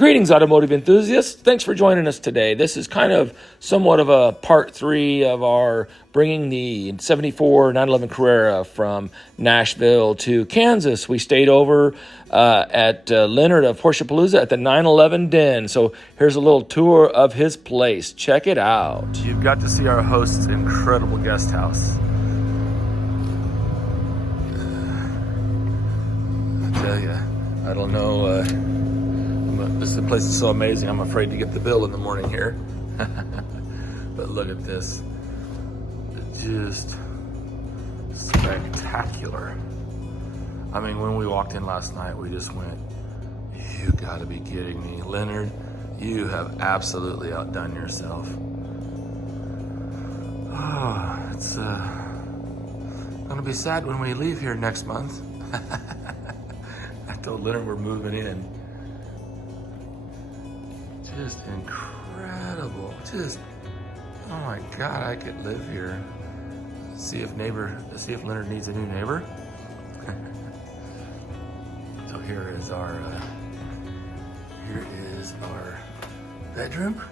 Greetings, automotive enthusiasts. Thanks for joining us today. This is kind of somewhat of a part 3 of our bringing the 74 911 Carrera from Nashville to Kansas. We stayed over at Leonard of Porsche Palooza at the 911 Den. So here's a little tour of his place. Check it out. You've got to see our host's incredible guest house. I tell you, I don't know. This place is so amazing. I'm afraid to get the bill in the morning here. But look at this. Just spectacular. I mean, when we walked in last night, we just went, you gotta be kidding me. Leonard, you have absolutely outdone yourself. Oh, it's gonna be sad when we leave here next month. I told Leonard we're moving in. Just incredible. Just, oh my God, I could live here. See if Leonard needs a new neighbor. So here is our bedroom.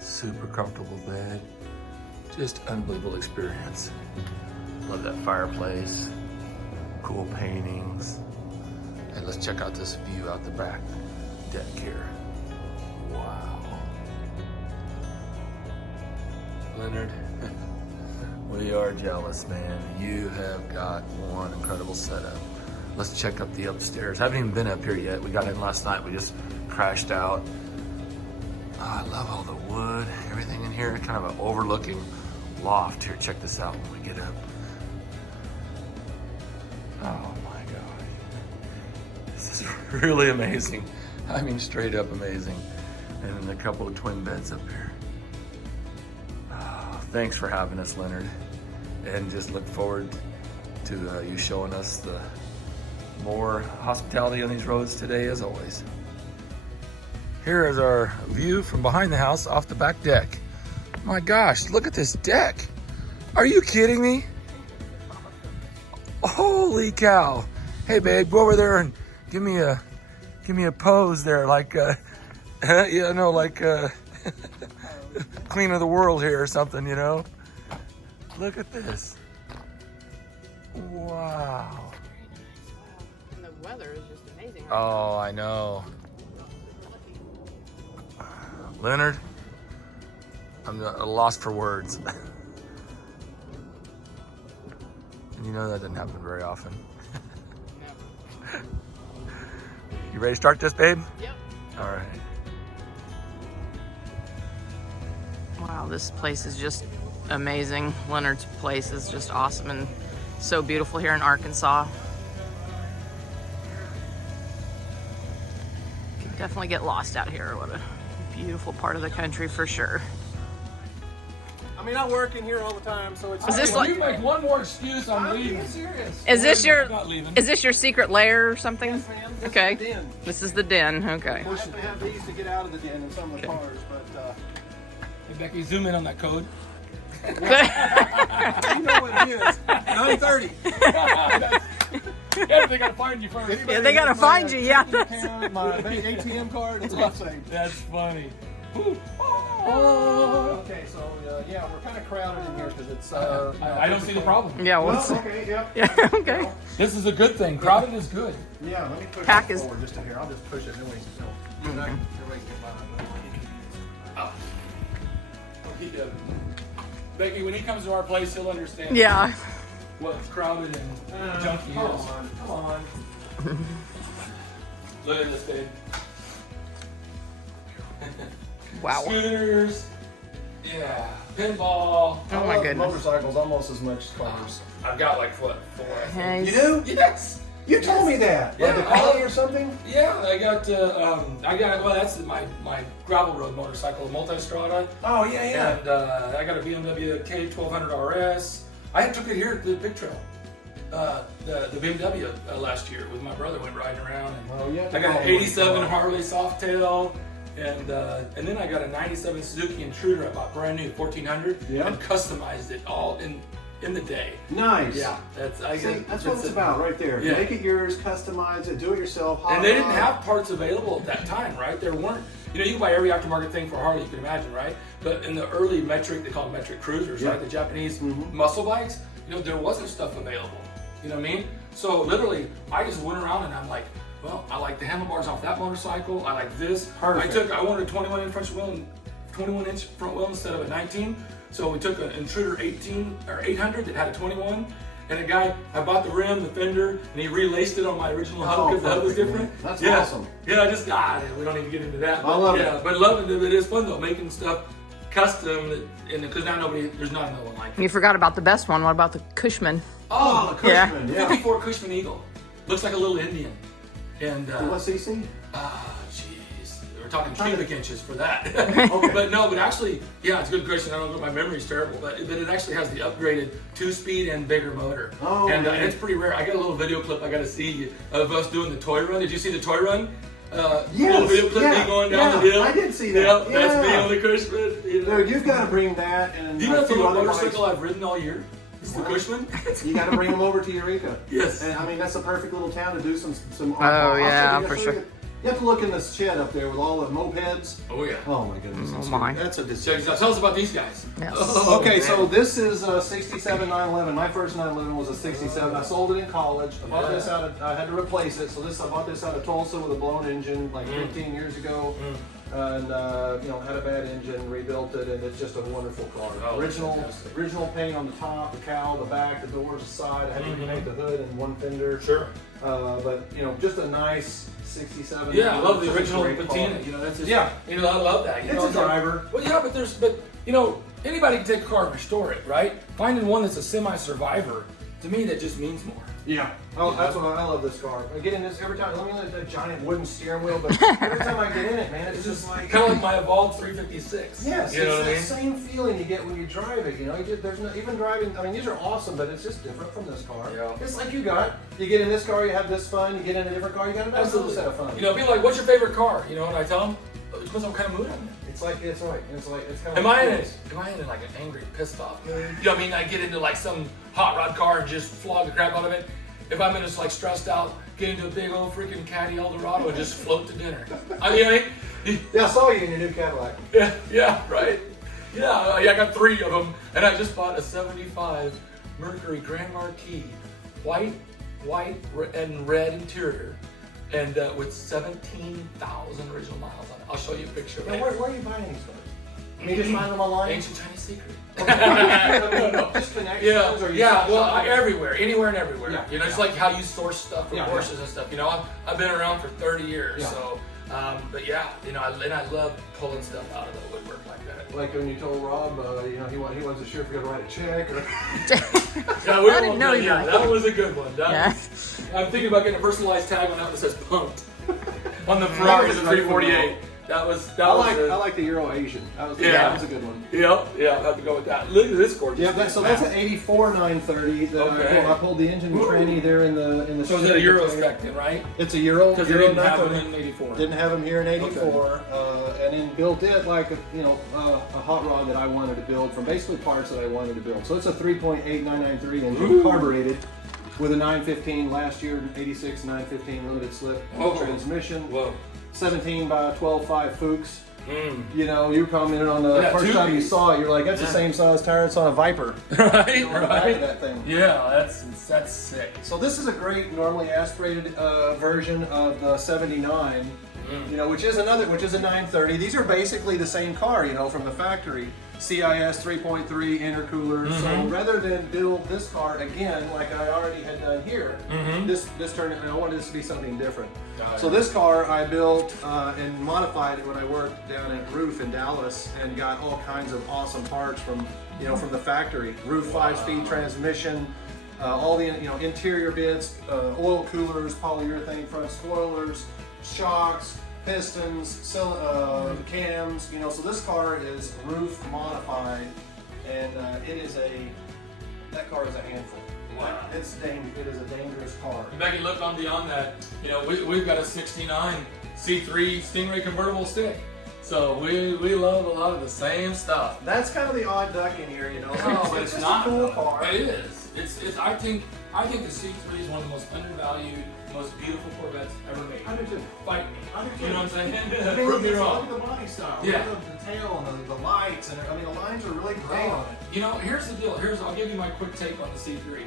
Super comfortable bed. Just unbelievable experience. Love that fireplace. Cool paintings. And let's check out this view out the back deck here. Wow. Leonard, we are jealous, man. You have got one incredible setup. Let's check up the upstairs. I haven't even been up here yet. We got in last night. We just crashed out. Oh, I love all the wood, everything in here. Kind of an overlooking loft here. Check this out when we get up. Oh my God. This is really amazing. I mean, straight up amazing. And then a couple of twin beds up here. Oh, thanks for having us, Leonard. And just look forward to you showing us the more hospitality on these roads today, as always. Here is our view from behind the house off the back deck. My gosh, look at this deck. Are you kidding me? Holy cow. Hey babe, go over there and give me a pose there, like you know, like Queen of the World here or something, you know. Look at this. Wow. And the weather is just amazing. Right Oh, I know. Leonard, I'm at a loss for words. And you know that doesn't happen very often. Never. You ready to start this, babe? Yep. All right. Wow, this place is just amazing. Leonard's place is just awesome and so beautiful here in Arkansas. You can definitely get lost out here. What a beautiful part of the country for sure. I mean, I work in here all the time, so it's. Is this like? You make one more excuse, I'm leaving. being serious. Is this your? Not leaving. Is this your secret lair or something? Yes, ma'am. This Okay. is the den. This is the den. Okay. Of course, you have these to get out of the den in some of the cars, but Hey, Becky, zoom in on that code. you know what it is. 9:30. Yeah, they gotta find you first. Yeah, they gotta find you, yeah. My ATM card, it's all saved. That's funny. Ooh. Okay, so yeah, we're kind of crowded in here because it's. I don't see the problem. Yeah. Well, What's? okay, yeah. Yeah. Okay. This is a good thing. Crowded is good. Yeah, let me push Pack it is- forward just to here. I'll just push it, then we can go. Oh, he does. Becky, when he comes to our place, he'll understand. Yeah. What's crowded and junky Come is. on, come on. Look at this, babe. Wow. Scooters. Yeah. Pinball. Oh my goodness. Motorcycles almost as much as cars. I've got like what, 4? Yeah, You he's- do? Yes. You told me that. Like the Yeah. quality or something? Yeah, well, that's my gravel road motorcycle, Multistrada. Oh yeah, yeah. And I got a BMW K1200 RS. I took it here at the Big Trail, the BMW last year with my brother. Went riding around, and Oh yeah. I got an '87 Harley Softail, and then I got a '97 Suzuki Intruder. I bought brand new 1400 Yeah. and customized it all. And in the day. Nice. Yeah, that's I See, guess that's what it's about right there. Yeah. Make it yours, customize it, do it yourself. And they didn't have parts available at that time, right? There weren't. You can buy every aftermarket thing for Harley you can imagine, right? But in the early metric, they call them metric cruisers, right? The Japanese muscle bikes, there wasn't stuff available. You know what I mean? So literally, I just went around and I'm like, well, I like the handlebars off that motorcycle. I like this. Perfect. I wanted a 21-inch front wheel instead of a 19. So we took an Intruder 18 or 800 that had a 21. And a guy, I bought the rim, the fender, and he relaced it on my original hub because the hub was different. Man. That's awesome. Yeah, we don't need to get into that. I love it. But loving it is fun though, making stuff custom, and because now there's not another one like it. You forgot about the best one. What about the Cushman? Oh, the Yeah. Cushman, yeah. 54 Cushman Eagle. Looks like a little Indian. And What CC? jeez, we're talking cubic inches for that. Okay. But actually, yeah, it's a good question. I don't know, my memory's terrible, but it actually has the upgraded 2-speed and bigger motor. Oh, and man. it's pretty rare. I got a little video clip I got to see of us doing the toy run. Did you see the toy run? Yes, Little video clip me going down the hill. I did see that. Yep, Yeah. that's me on the Cushman. Dude, you've got to bring that and Do you know a that's the few other motorcycle bikes. I've ridden all year? It's the Cushman. You got to bring them over to Eureka. Yes. And I mean, that's a perfect little town to do some. Oh, yeah, for sure. You have to look in the shed up there with all the mopeds. Oh yeah. Oh my goodness. Oh my. That's a So decision. tell us about these guys. Yes. Okay, man. so this is a 67 911. My first 911 was a 67. I sold it in college. I bought this I had to replace it. So I bought this out of Tulsa with a blown engine like 15 years ago. And had a bad engine, rebuilt it, and it's just a wonderful car. Oh, Original paint on the top, the cowl, the back, the doors, the side. I had to repaint the hood and one fender. Sure. But just a nice 67. Yeah, I love the Just a original great patina. car. That's just, Yeah. I love that. It's a driver. Well, yeah, but anybody can take a car and restore it, right? Finding one that's a semi-survivor, to me, that just means more. Yeah. Oh, that's what I love this car. I get in this every time. Let me look at that giant wooden steering wheel, but every time I get in it, man, it's just like Kind of like my Evolved 356. yes, You know it's what I that mean? same feeling you get when you drive it. There's no even driving. I mean, these are awesome, but it's just different from this car. Yeah. It's like you get in this car, you have this fun. You get in a different car, you got another Absolutely. set of fun. People are like, what's your favorite car? And I tell them, it depends on what kind of mood I'm in. It's right. It's kind of. Am I in like an angry, pissed off mood? You know what I mean? I get into like some hot rod car and just flog the crap out of it. If I'm in just like stressed out, get into a big old freaking Caddy Eldorado and just float to dinner. I mean, Yeah, I saw you in your new Cadillac. yeah, right. Yeah, I got 3 of them, and I just bought a '75 Mercury Grand Marquis, white and red interior, and with 17,000 original miles on it. I'll show you a picture of Now, it. where are you buying these cars? You just find them online? Ancient Chinese secret. Just connections? Yeah, Or you yeah. shop Well, something? everywhere, anywhere and everywhere. Yeah, It's like how you source stuff for Yeah, Porsches and stuff. I've been around for 30 years, Yeah. so. But yeah, I love pulling stuff out of the woodwork like that. Like when you told Rob, he wasn't sure if he could write a check. Or... Yeah, we I didn't know you yeah, liked that was a good one. Yeah. I'm thinking about getting a personalized tag on that one that says "Pumped" on the Ferrari, the 348. That was. I like the Euro Asian. That was a good one. Yeah, I have to go with that. Look at this gorgeous. Yeah, thing. so that's an 84 930 that Okay. I pulled the engine tranny there in the. So is it a Euro spec then, right? It's a Euro. Because they Euro didn't have them 930. in '84. Didn't have them here in '84, and then built it like a hot rod that I wanted to build from basically parts that I wanted to build. So it's a 3.8993 engine, carbureted, with a 915 last year, 86 915 limited slip transmission. Whoa. 17 by 12.5 Fuchs. You were commenting on the Yeah, first time you two-piece. saw it, you're like, that's the same size tire that's on a Viper. Right, On the back of that thing. Yeah, that's sick. So this is a great normally aspirated version of the 79, which is a 930. These are basically the same car, from the factory. CIS 3.3 intercooler. So rather than build this car again, like I already had done here, this turned. I wanted this to be something different. So this car I built and modified it when I worked down at Roof in Dallas, and got all kinds of awesome parts from the factory. Roof 5-speed transmission. All the interior bits, oil coolers, polyurethane front spoilers, shocks, pistons, cams. So this car is roof modified, and that car is a handful. Wow. It is a dangerous car. Becky, look on beyond that. We've got a '69 C3 Stingray convertible stick. So we love a lot of the same stuff. That's kind of the odd duck in here, you know. No, but it's not. a cool car. It is. It's. I think the C3 is one of the most undervalued, most beautiful Corvettes ever made. I do too. Fight me. I do too. You know what I'm saying? I mean, Prove me look wrong. at the body style. Yeah. Look at the tail and the lights, and I mean the lines are really great on it. You know, here's the deal. I'll give you my quick take on the C3.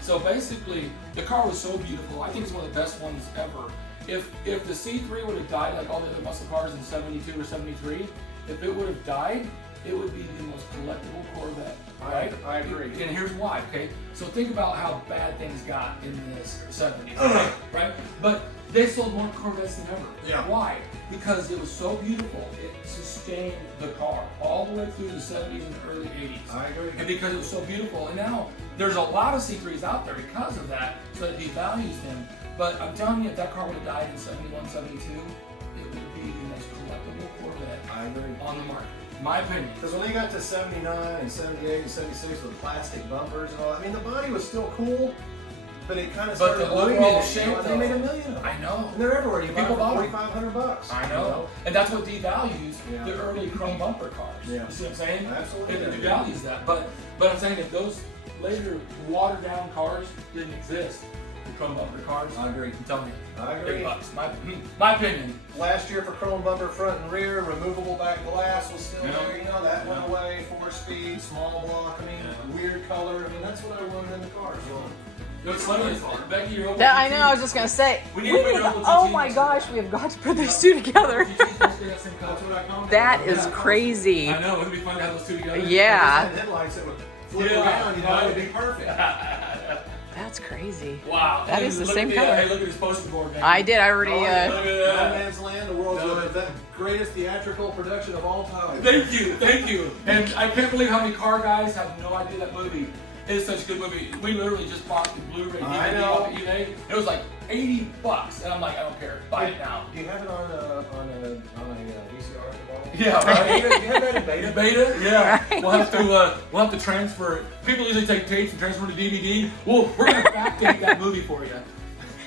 So basically, the car was so beautiful. I think it's one of the best ones ever. If the C3 would have died like all the other muscle cars in 72 or 73, if it would have died, it would be the most collectible Corvette, right? I agree. And here's why, okay? So think about how bad things got in the 70s, right? But they sold more Corvettes than ever. Yeah. Why? Because it was so beautiful. It sustained the car all the way through the 70s and early 80s. I agree. And because it was so beautiful. And now there's a lot of C3s out there because of that, so it devalues them. But I'm telling you, if that car would have died in 71, 72, it would be the most collectible Corvette I agree. on the market. My opinion. Because when they got to 79 and 78 and 76 with plastic bumpers and all that, I mean, the body was still cool, but it kind of But started the losing overall its shape, shape. They though. made $1 million. I know. And they're everywhere. You buy People them bought for them. $4,500. I know. And that's what devalues Yeah. the early chrome bumper cars. Yeah. You see what I'm saying? Absolutely. It devalues that. But I'm saying if those later watered down cars didn't exist, the chrome bumper cars, I agree. I'm telling you. I agree. Big bucks. My opinion. Last year for chrome bumper front and rear, removable back glass was still Yeah. there. You know, that went Yeah. away. 4-speed, small block. I mean, Yeah. weird color. I mean, that's what I wanted in the car. So. What's funny is, Becky, you're over That I know. I was just gonna say. We need to put your old Oh GT my next to gosh, that. we have got to put those two together. That's what I commented. That on. is Yeah. crazy. I know, it'd be fun to have those two together. Yeah. And headlights that would flip Yeah. around, you know, it would be perfect. That's crazy. Wow. That is the Look same at color. Hey, look at his poster board, man. I did. I already. Look No at that. Man's Land, the world's the greatest theatrical production of all time. Thank you. And I can't believe how many car guys have no idea that movie is such a good movie. We literally just bought the Blu-ray I DVD know. off of eBay. It was like $80, and I'm like, I don't care, buy it now. Do you have it on a VCR at the moment? Yeah, right. Do you have that in beta? In beta? Yeah. Right. We'll have to transfer it. People usually take tapes and transfer to DVD. Well, we're gonna backdate that movie for you.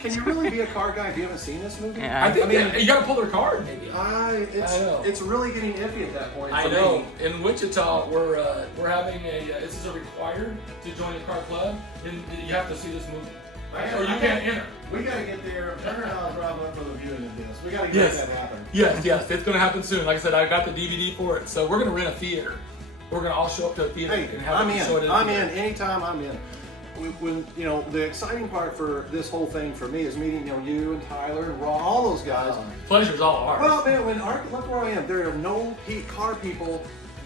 Can you really be a car guy if you haven't seen this movie? Yeah. I think I mean- you gotta pull their card, maybe. It's I know. it's really getting iffy at that point. I for know. me. In Wichita, we're having this is a required to join a car club, and you have to see this movie, or you can't enter. We gotta get there. Turner and I'll drive up for the viewing of this. We gotta get Yes. that happen. Yes, it's gonna happen soon. Like I said, I got the DVD for it, so we're gonna rent a theater. We're gonna all show up to a theater Hey, and have I'm them show it in. in. I'm the in. theater. Anytime I'm in. When you know, the exciting part for this whole thing for me is meeting you and Tyler and Raw, all those guys. Pleasure's all ours. Well, man, look where I am. There are no car people.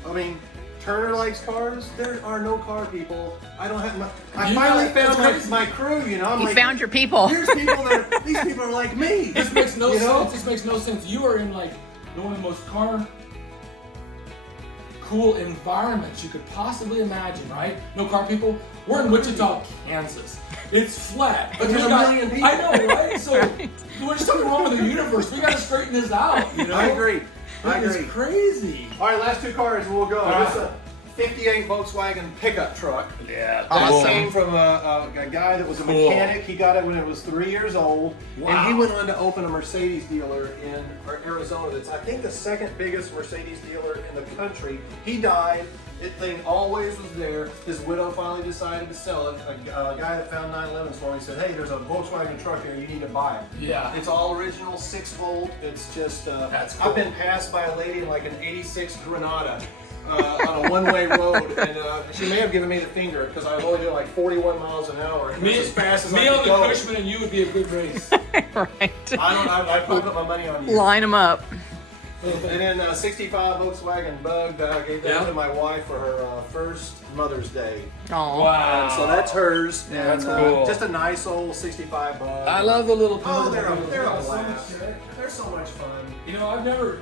I mean, Turner likes cars. There are no car people. I don't have my. I You finally know, it's found crazy. my crew. You know, I'm You like, found your people. Here's people that these people are like me. This makes no You know? sense. This makes no sense. You are in like one of the most cool environments you could possibly imagine, right? No car people. We're in Wichita, Kansas. It's flat, but There's there's a not. million people. I know, right? So there's something wrong with the universe. We got to straighten this out. You know? I agree. I It is agree. crazy. All right, last two cars and we'll go. All This is a 58 Volkswagen pickup truck. Yeah. That Awesome. came from a guy that was a Cool. mechanic. He got it when it was 3 years old. Wow. And he went on to open a Mercedes dealer in Arizona. That's, I think, the second biggest Mercedes dealer in the country. He died. That thing always was there. His widow finally decided to sell it. A guy that found 911s for me said, hey, there's a Volkswagen truck here. You need to buy it. Yeah. It's all original, 6-volt. It's just, That's cool. I've been passed by a lady in like an 86 Granada. On a one-way road, and she may have given me the finger because I was only doing like 41 miles an hour. And Me, that's as fast as me I on could the go. Cushman and you would be a good race. Right. I put my money on you. Line them up. And then 65 Volkswagen Bug that I gave Yeah. to my wife for her first Mother's Day. Oh. Wow. So that's hers. And, That's cool. Just a nice old 65 Bug. I love the little. Oh, they're a so blast. much. They're so much fun. You know, I've never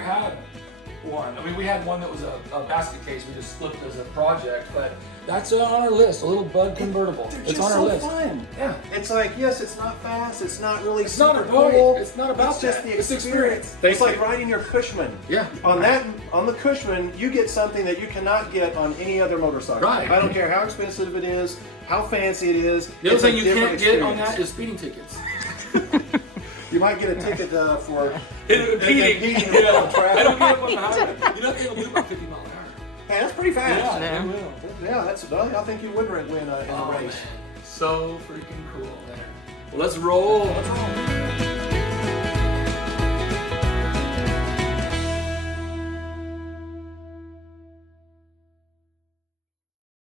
had one. I mean, we had one that was a basket case. We just flipped as a project, but that's on our list. A little Bug convertible. They're It's just on our so list. fun. Yeah. It's like, yes, it's not fast. It's not really It's not super a- cool. it's not about It's just that. the It's experience. experience. It's Thank like you. riding your Cushman. Yeah. On the Cushman, you get something that you cannot get on any other motorcycle. Right. I don't care how expensive it is, how fancy it is. The other it's a thing you different can't get on experience. that is speeding tickets. You might get a ticket for Impeding. on Yeah. traffic. I don't get up on the highway. You know, they'll move about 50 miles an hour. Hey, that's pretty fast. Yeah, Yeah. they will. Yeah, I think you would win in a Oh, race. man. So freaking cool, man. Well, let's roll. Let's roll.